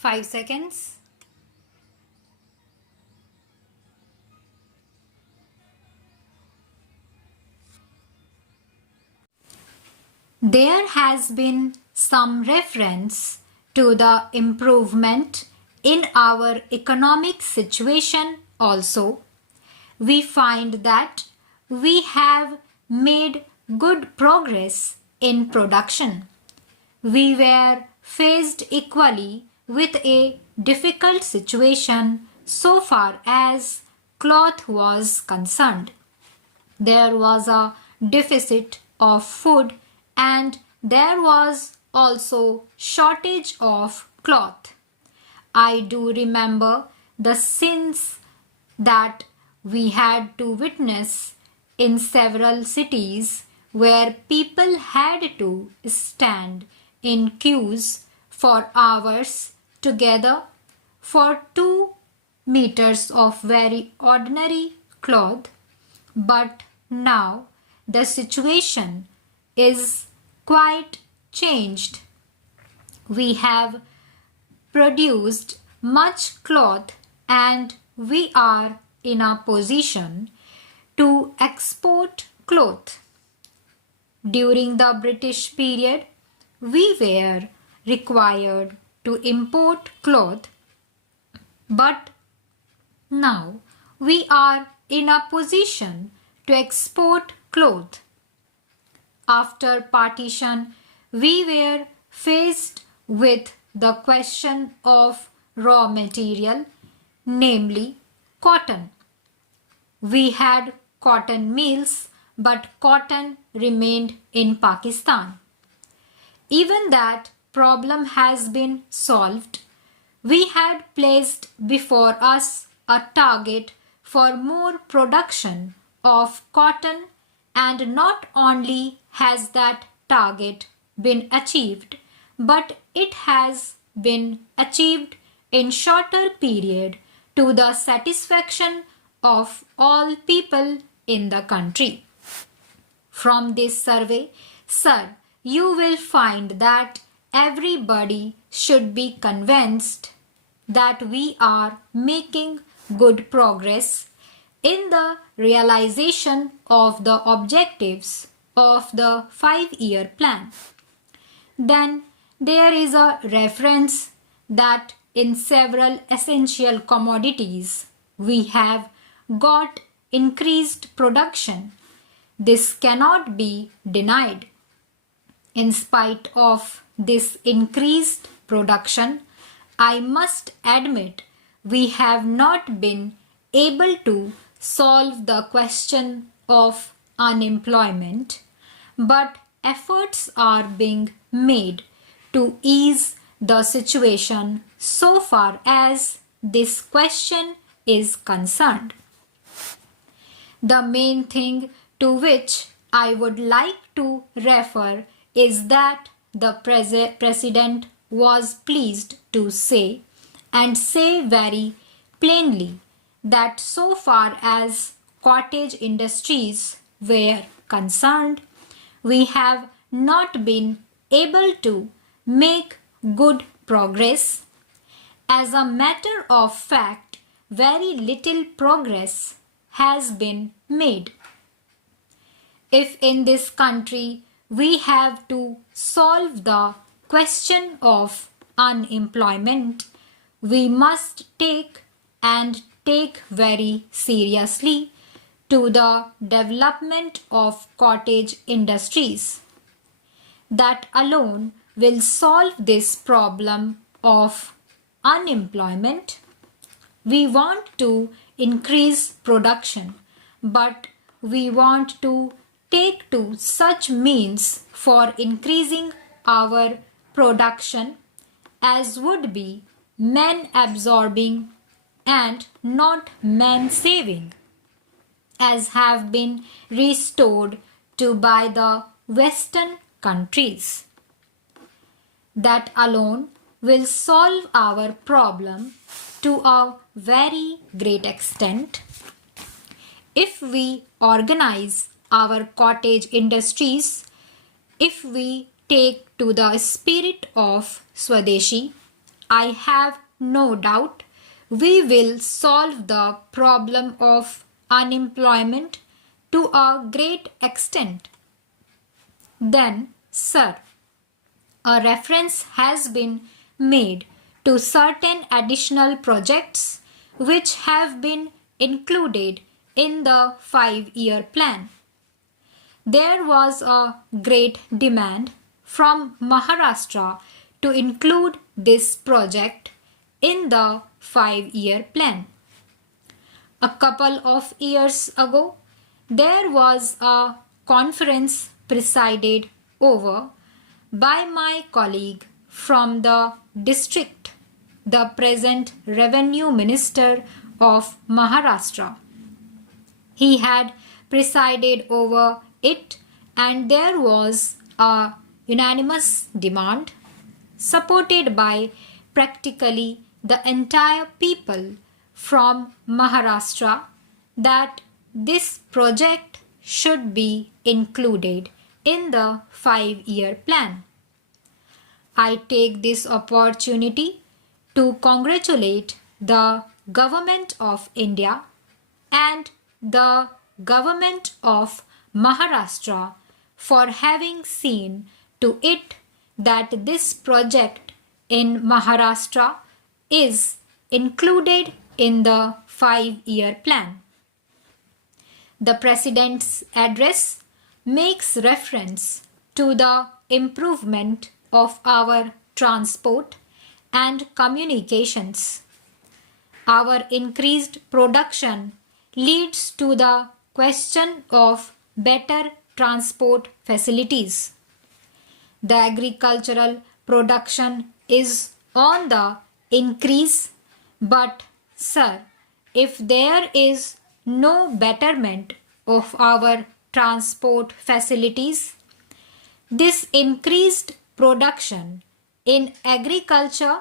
5 seconds. There has been some reference to the improvement in our economic situation also. We find that we have made good progress in production. We were faced equally with a difficult situation so far as cloth was concerned. There was a deficit of food and there was also shortage of cloth. I do remember the scenes that we had to witness in several cities where people had to stand in queues for hours together for 2 meters of very ordinary cloth. But now the situation is quite changed. We have produced much cloth and we are in a position to export cloth. During the British period, we were required to import cloth, but now we are in a position to export cloth. After partition, we were faced with the question of raw material, namely cotton. We had cotton mills, but cotton remained in Pakistan. Even that problem has been solved. We had placed before us a target for more production of cotton, and not only has that target been achieved, but it has been achieved in shorter period to the satisfaction of all people in the country. From this survey, sir, you will find that everybody should be convinced that we are making good progress in the realization of the objectives of the 5-year plan. Then there is a reference that in several essential commodities we have got increased production. This cannot be denied. In spite of this increased production, I must admit we have not been able to solve the question of unemployment, but efforts are being made to ease the situation so far as this question is concerned. The main thing to which I would like to refer is that the President was pleased to say, and say very plainly, that so far as cottage industries were concerned, we have not been able to make good progress. As a matter of fact, very little progress has been made. If in this country we have to solve the question of unemployment, we must take very seriously to the development of cottage industries. That alone will solve this problem of unemployment. We want to increase production, but we want to take to such means for increasing our production as would be man absorbing and not man saving, as have been restored to by the Western countries. That alone will solve our problem to a very great extent. If we organize our cottage industries, if we take to the spirit of Swadeshi, I have no doubt we will solve the problem of unemployment to a great extent. Then, sir, a reference has been made to certain additional projects which have been included in the 5-year plan. There was a great demand from Maharashtra to include this project in the 5-year plan. A couple of years ago, there was a conference presided over by my colleague from the district, the present Revenue Minister of Maharashtra. He had presided over it, and there was a unanimous demand supported by practically the entire people from Maharashtra that this project should be included in the 5-year plan. I take this opportunity to congratulate the Government of India and the Government of Maharashtra for having seen to it that this project in Maharashtra is included in the 5-year plan. The President's address makes reference to the improvement of our transport and communications. Our increased production leads to the question of better transport facilities. The agricultural production is on the increase, but sir, if there is no betterment of our transport facilities, this increased production in agriculture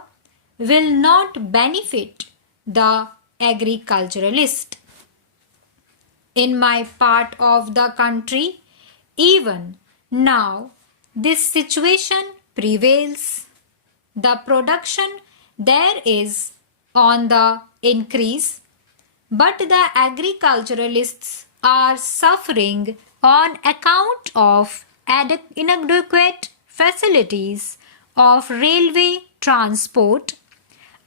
will not benefit the agriculturalist. In my part of the country, even now, this situation prevails. The production there is on the increase, but the agriculturalists are suffering on account of inadequate facilities of railway transport.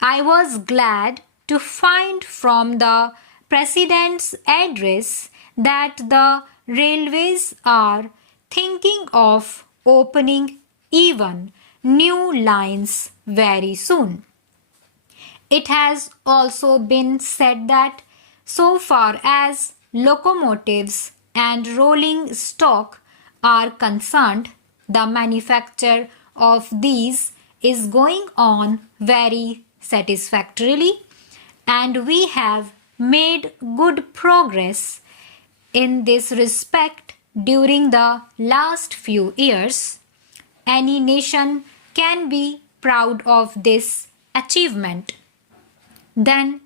I was glad to find from the President's address that the railways are thinking of opening even new lines very soon. It has also been said that so far as locomotives and rolling stock are concerned, the manufacture of these is going on very satisfactorily, and we have made good progress in this respect during the last few years. Any nation can be proud of this achievement. Then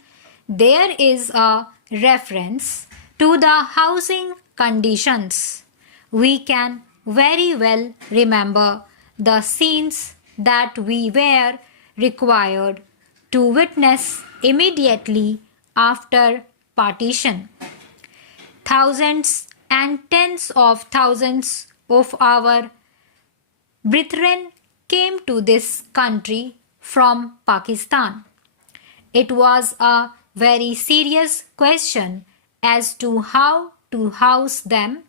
there is a reference to the housing conditions. We can very well remember the scenes that we were required to witness immediately after partition. Thousands and tens of thousands of our brethren came to this country from Pakistan. It was a very serious question as to how to house them,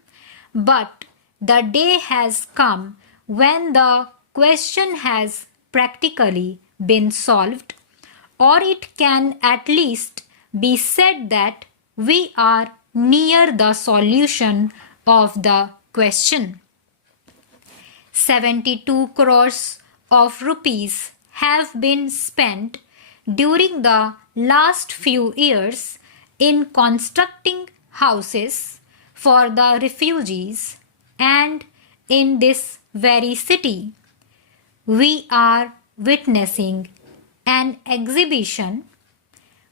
but the day has come when the question has practically been solved, or it can at least be said that we are near the solution of the question. 72 crores of rupees have been spent during the last few years in constructing houses for the refugees, and in this very city we are witnessing an exhibition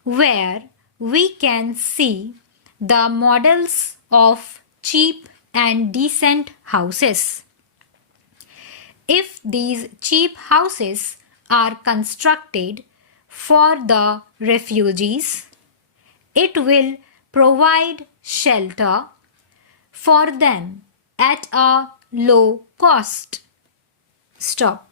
where we can see the models of cheap and decent houses. If these cheap houses are constructed for the refugees. It will provide shelter for them at a low cost. Stop.